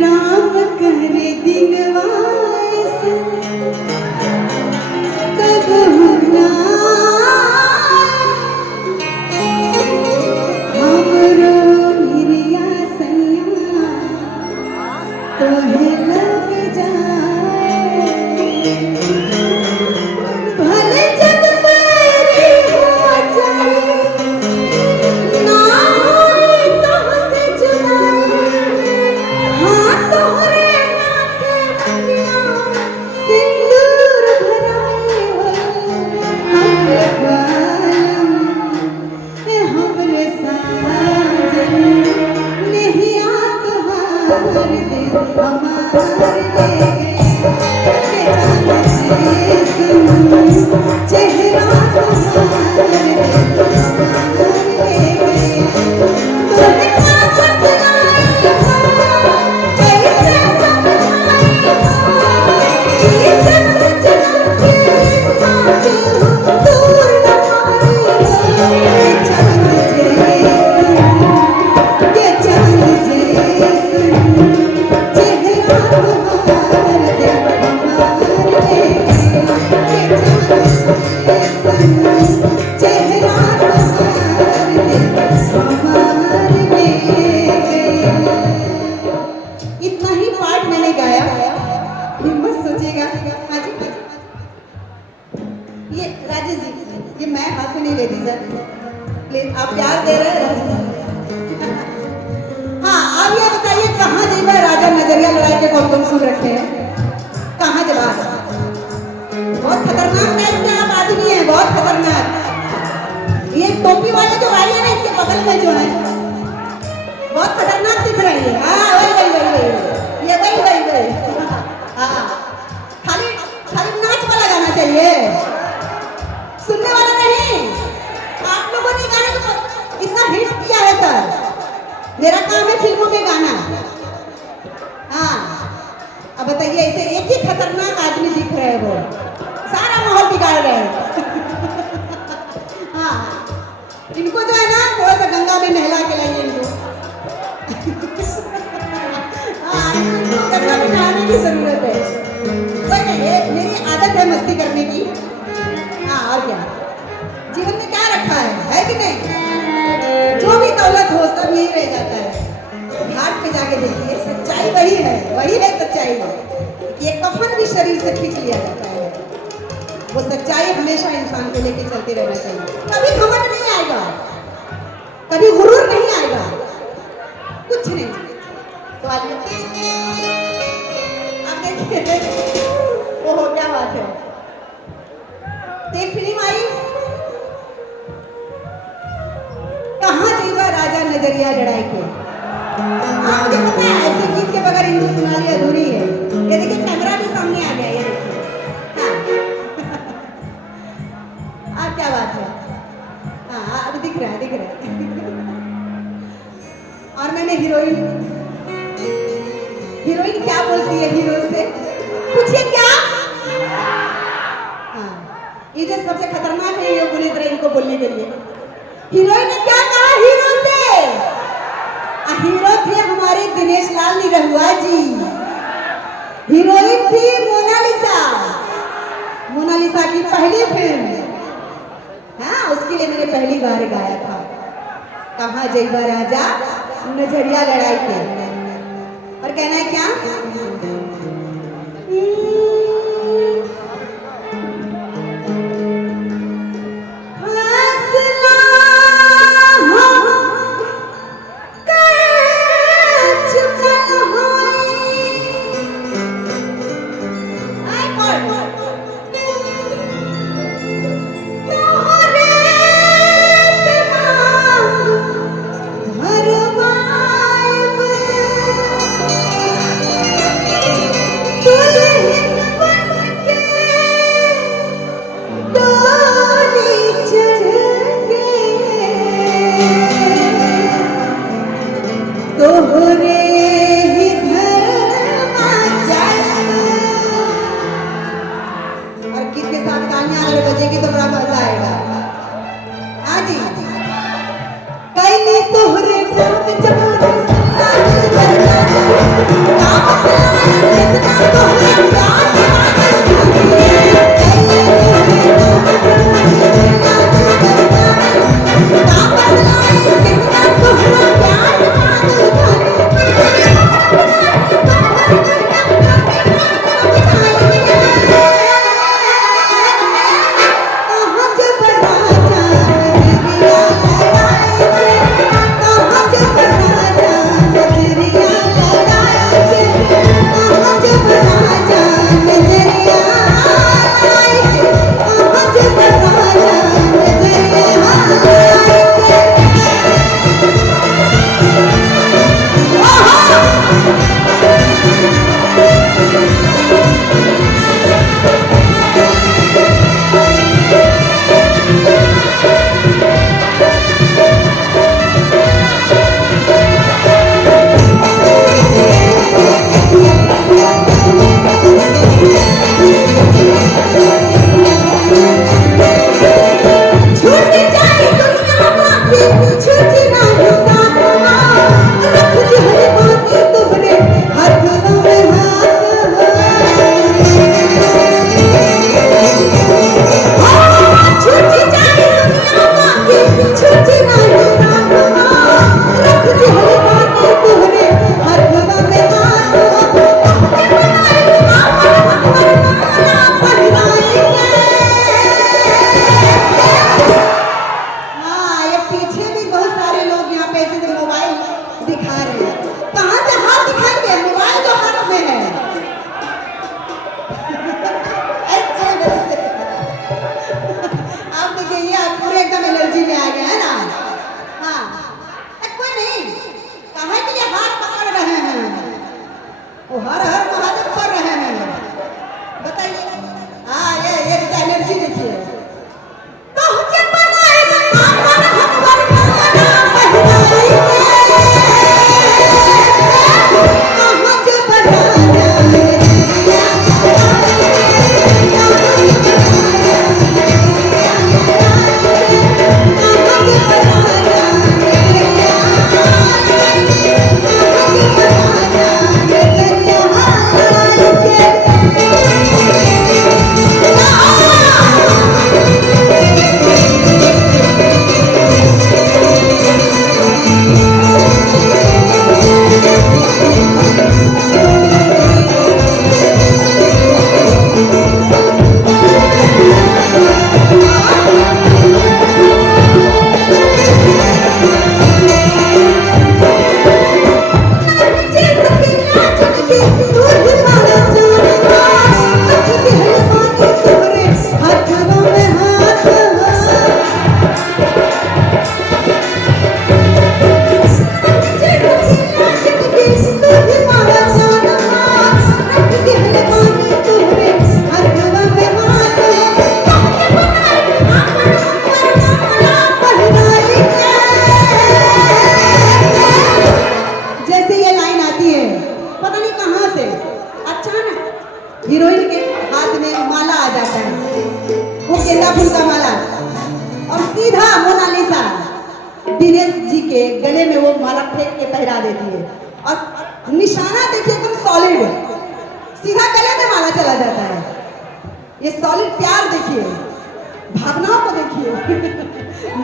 राम करे दिनवाए से कबहू ना हमरो हिरिया सैया तोहे लग जाए भले जब पैरी हो जाए ना होए तोहसे जुदाई हाँ तोहरे माथे बनिया सिंदूर भराए हो हमरे बालम हमरे साजन नेहिया तोहार दे हमार ले गए के जान से सुन चेहरा तोहार दे हमार ले गए तोहे का बतलाई हो कैसे समझाई हो ये जन्म जन्म के साथ दूर न पाई हो ये चांद जैसन चेहरा तुम्हार दे हमार ले गए ये चांद जैसन चेहरा तुम्हार दे हमार ले गए। इतना ही पार्ट मैंने गाया हिम्मत सोचिएगा। हाँ जी ये राजेश जी ये मैं हाथ में नहीं लेती सर प्लीज आप प्यार दे रहे हैं राजेश जी। हाँ अब ये बताइए कहाँ जीवा राजा नजरिया लड़ाई के कौन सुन रखे हैं कहाँ जवाब बहुत खतरनाक टाइप के आप आदमी हैं बहुत खतरनाक ये टोपी वाले जो भाई है ना इसके बगल में जो है बहुत खतरनाक दिख रही है। हाँ वही ये वही हाँ खाली खाली नाच वाला गाना चाहिए सुनने वाला नहीं। आप लोगों ने गाने को इतना हिट किया है सर मेरा काम है फिल्मों में गाना। हाँ अब बताइए ऐसे एक ही खतरनाक आदमी दिख रहे हैं वो सारा माहौल बिगाड़ रहे हैं। हाँ इनको जो है ना थोड़ा सा गंगा में नहला के लाइए इनको। हाँ इनको गंगा में नहाने की जरूरत है। कोई नहीं ये मेरी आदत है मस्ती करने की। हाँ और क्या जीवन में क्या रखा है कि नहीं जो भी दौलत हो सब यही रह जाता है। घाट पे जाके देखिए सच्चाई वही है सच्चाई कि ये कफन भी शरीर से खींच लिया जाता है। वो सच्चाई हमेशा इंसान को लेके चलते रहना चाहिए। कभी घमंड नहीं आएगा कभी गुरूर नहीं आएगा कुछ नहीं। तो आइए अब देखिए ओहो क्या बात है एक फिल्म आई कहाँ जीवा राजा नजरिया लड़ाई के। हाँ मुझे पता है ऐसे गीत के बगैर हिंदू सुनाली अधूरी है। ये देखिए कैमरा भी सामने आ गया ये देखिए। हाँ क्या बात है। हाँ अब दिख रहा है और मैंने हीरोइन क्या बोलती है हीरो से पूछिए क्या। हाँ ये जो सबसे खतरनाक है ये बोली तरह इनको बोलने के लिए हीरोइन ने क्या कहा हीरो से। हीरो थे हमारे दिनेश लाल निरहुआ जी हीरोइन थी मोनालिसा की पहली फिल्म। हाँ उसके लिए मैंने पहली बार गाया था कहाँ जइबा राजा नजरिया लड़ाई के। और कहना है क्या की तू ही मारा जानना रख दिल पानी तोरे हाथवा में हाथ हीरोइन के हाथ में माला आ जाता है, वो गेंदा फूल का माला, और सीधा मोनालिसा दिनेश जी के गले में वो माला फेंक के पहरा देती है, और निशाना देखिए एकदम सॉलिड, सीधा गले में माला चला जाता है। ये सॉलिड प्यार देखिए, भावनाओं को देखिए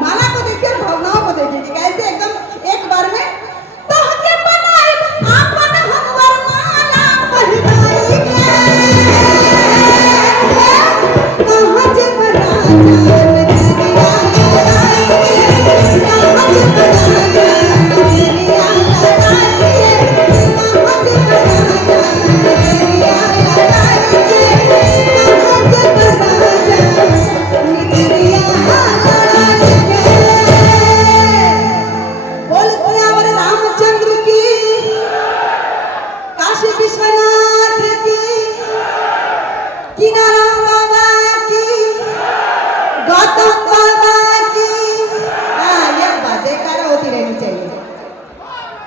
माला को देखिए, भावनाओं को देखिए कि कैसे एकदम एक बार में तो हके बनाए आपन हमवर माला पहिराई के कहां जे बना जान दुनिया लड़ाई के कहां जे बना जान दुनिया लड़ाई के कहां जे बना जान दुनिया लड़ाई के कहां जे बना जान दुनिया लड़ाई के। बोल सियावर रामचंद्र की, काशी विश्वनाथ की, किनारे